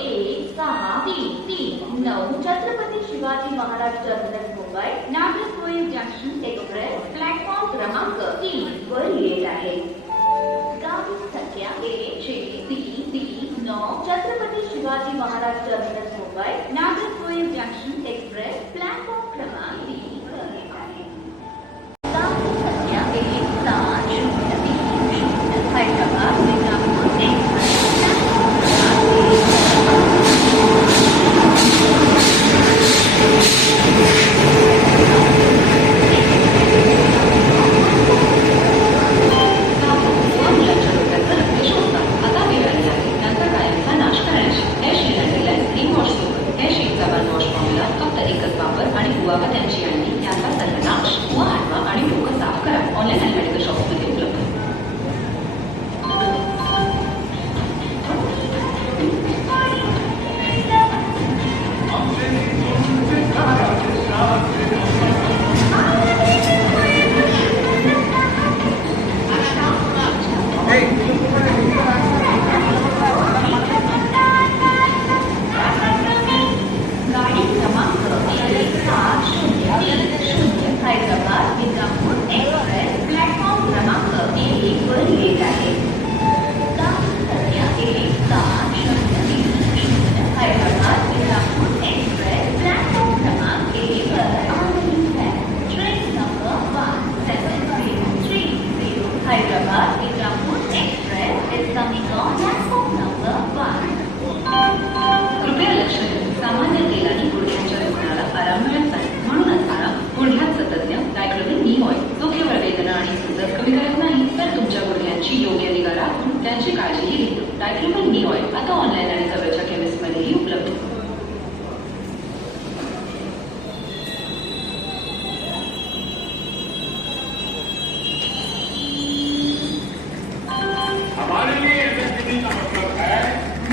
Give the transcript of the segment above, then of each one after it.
16339 Chhatrapati Shivaji Maharaj terminus Mumbai Nagercoil junction express platform क्रमांक 3 वर येत आहे। गाडी संख्या 16339 Chhatrapati Shivaji Maharaj terminus Mumbai Nagercoil junction express platform क्रमांक 3 वर येत आहे। गाडी संख्या 17030 हैदराबाद मिर्जापूर एक्सप्रेस त्यांची काळजी घेतो। डायक्लोमिन नी ऑइल आता ऑनलाइन आणि जवळच्या केमिस्ट मध्येही उपलब्ध। हमारे लिए एमएसएमई का मतलब है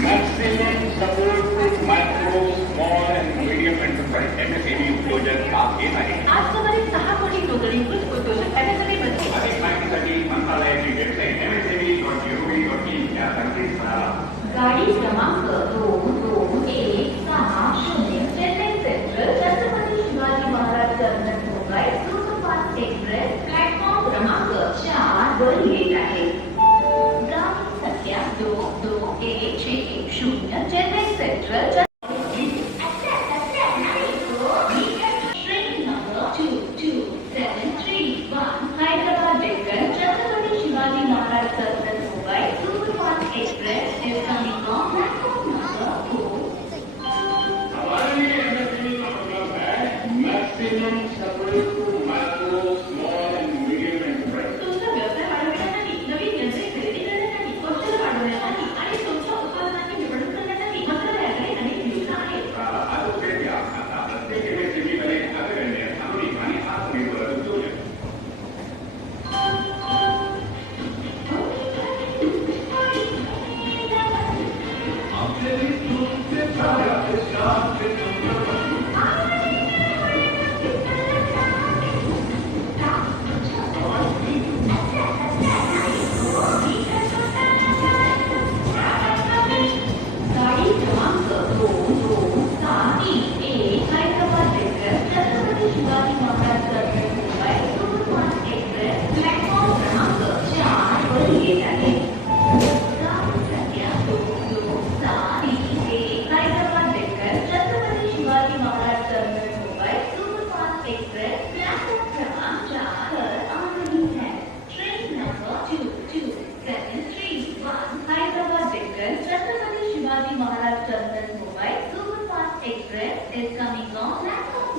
maximum support to micro small and medium enterprise. MSME उद्योजक आपके आहे। आज सुमारे 6 कोटी नोकरीकृत उद्योजक एमएसएमई मध्ये। अधिक माहितीसाठी मंत्रालयाची वेबसाईट msme.gov.in या संकेतस्थळाला गाडी क्रमांक 2216 Chennai central Chhatrapati Shivaji Maharaj terminus Mumbai superfast express platform क्रमांक 4 वर येत आहे। गाडी संख्या 22110 Chennai central train number 22731 Hyderabad Deccan Chhatrapati Shivaji Maharaj terminus Mumbai superfast express is coming from platform number 4. हमारे लिए एमएसएमई का मतलब है maximum support to micro small and medium enterprise. तुमचा व्यवसाय वाढवण्यासाठी, नवीन यंत्रे खरेदी करण्यासाठी, कौशल्य वाढवण्यासाठी आणि तुमच्या उत्पादनाची निवडणूक करण्यासाठी मंत्रालयाकडे अनेक योजना आहेत। आज उद्या आता प्रत्येक एमएसएमई मध्ये अग्रगण्य सामूहिक आणि आत्मनिर्भर उद्योजक गाडी क्रमांक 2261 Hyderabad Deccan Chhatrapati Shivaji Maharaj terminus Mumbai superfast express platform क्रमांक 4 वर येत आहे। गाडी संख्या 22731 Hyderabad Deccan Chhatrapati Shivaji Maharaj terminus Mumbai superfast express platform क्रमांक 4 पर आ रही है। Train number 22731 Hyderabad Deccan Chhatrapati Shivaji Maharaj terminus Mumbai superfast express is coming on platform